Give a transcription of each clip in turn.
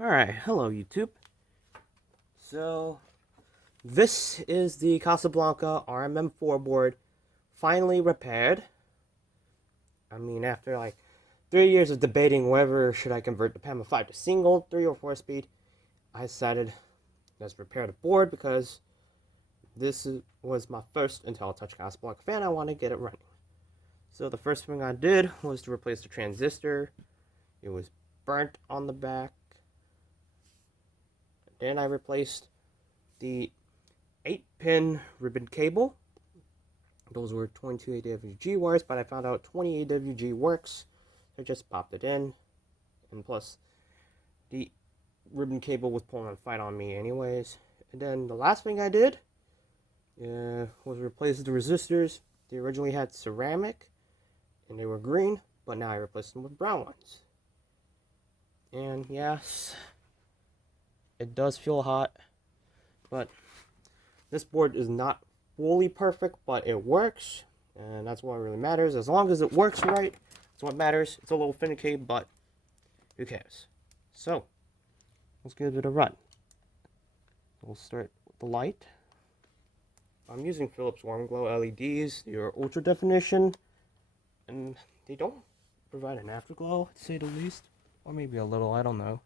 Alright, hello YouTube. So, this is the Casablanca RMM4 board finally repaired. I mean, after like 3 years of debating whether should I convert the Panama 5 to single, 3 or 4 speed, I decided let's repair the board because this was my first InteliTouch Casablanca fan. I want to get it running. So the first thing I did was to replace the transistor. It was burnt on the back. Then I replaced the 8-pin ribbon cable. Those were 22 AWG wires, but I found out 20 AWG works. I just popped it in. And plus, the ribbon cable was pulling a fight on me anyways. And then the last thing I did was replace the resistors. They originally had ceramic, and they were green, but now I replaced them with brown ones. And yes, it does feel hot, but this board is not fully perfect, but it works, and that's what really matters. As long as it works right, that's what matters. It's a little finicky, but who cares? So, let's give it a run. We'll start with the light. I'm using Philips Warm Glow LEDs. They are ultra definition, and they don't provide an afterglow, to say the least. Or maybe a little, I don't know.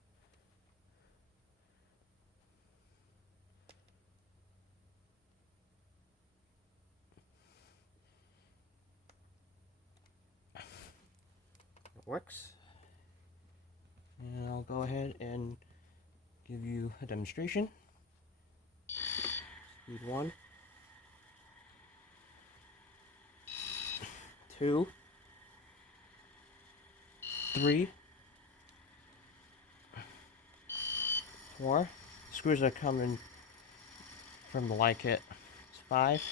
It works. And I'll go ahead and give you a demonstration. Speed 1, 2, 3, 4. Screws are coming from the light kit. It's 5.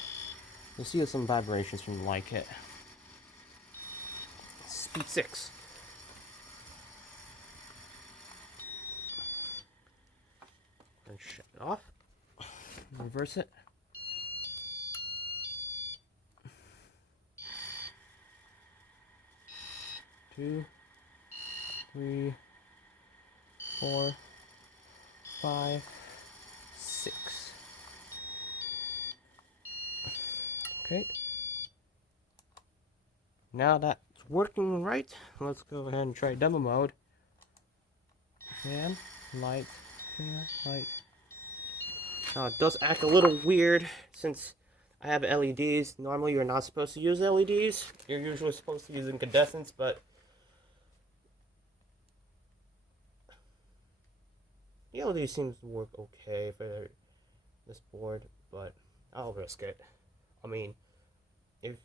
You'll see some vibrations from the light kit. Speed 6. And shut it off. Reverse it. 2, 3, 4, 5, 6. Okay. Now that's working right, let's go ahead and try demo mode. Fan, light, fan, light. Now it does act a little weird since I have LEDs. Normally you're not supposed to use LEDs. You're usually supposed to use incandescents, but the LED seems to work okay for this board, but I'll risk it. I mean, if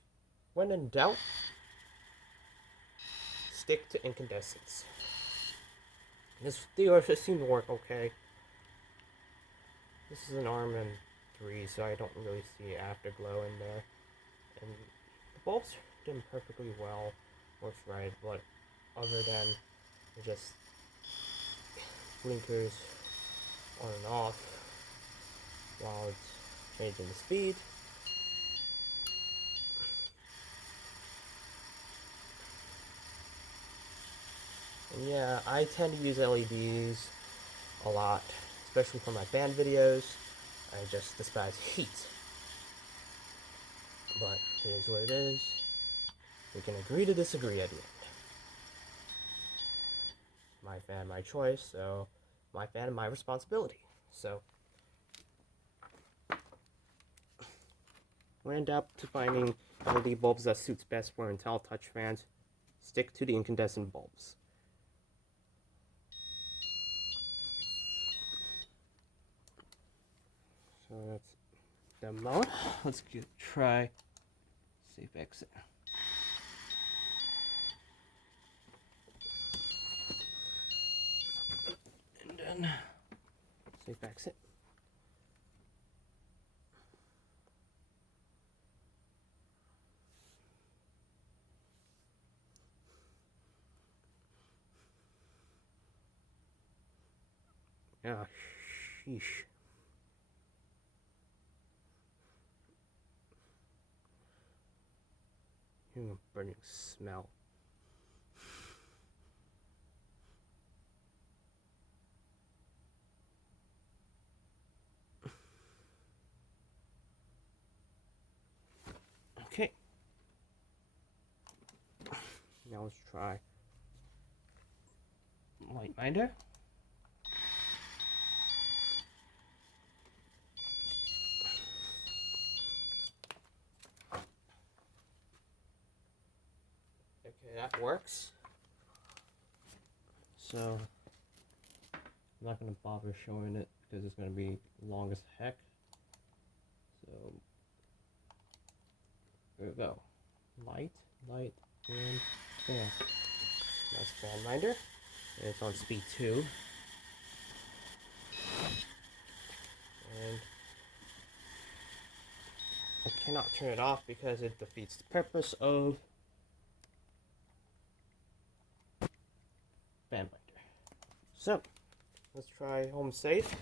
when in doubt, stick to incandescents. They seem to work okay. This is an RMM3, so I don't really see afterglow in there. And the bulbs did perfectly well, works right, but other than just blinkers on and off while it's changing the speed. And yeah, I tend to use LEDs a lot, especially for my band videos. I just despise heat. But it is what it is. We can agree to disagree at the end. My fan, my choice, so my fan, my responsibility. So, when in doubt to finding LED bulbs that suits best for InteliTouch fans, stick to the incandescent bulbs. So that's demo. Let's try safe exit. And then safe exit. Ah, sheesh. Burning smell. Now let's try light minder. Okay, that works. So I'm not going to bother showing it because it's going to be long as heck. So there we go. Light, and fan. Nice fan minder. And it's on speed 2. And I cannot turn it off because it defeats the purpose of fan minder. So let's try home safe.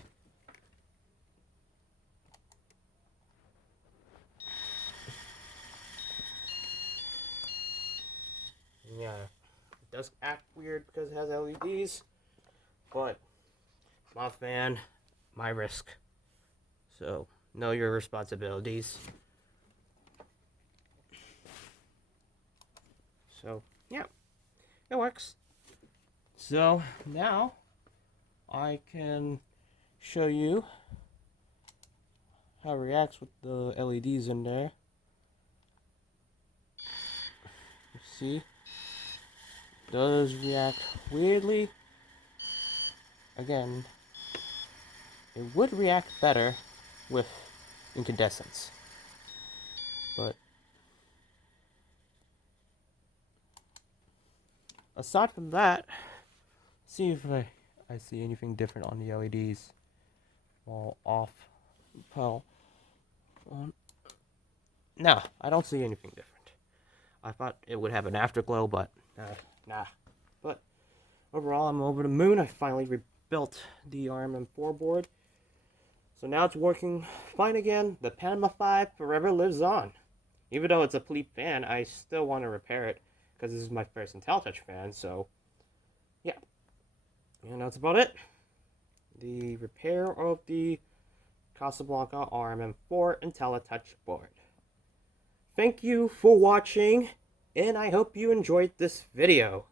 Yeah, it does act weird because it has LEDs, but my fan, my risk. So know your responsibilities. So yeah, it works. So now I can show you how it reacts with the LEDs in there. You see, it does react weirdly. Again, it would react better with incandescence, but aside from that, see if I see anything different on the LEDs while off. Well, no, I don't see anything different. I thought it would have an afterglow, but nah. But overall, I'm over the moon. I finally rebuilt the RMM4 board. So now it's working fine again. The Panama 5 forever lives on. Even though it's a pleb fan, I still want to repair it because this is my first InteliTouch fan, so yeah. And that's about it. The repair of the Casablanca RMM4 InteliTouch board. Thank you for watching, and I hope you enjoyed this video.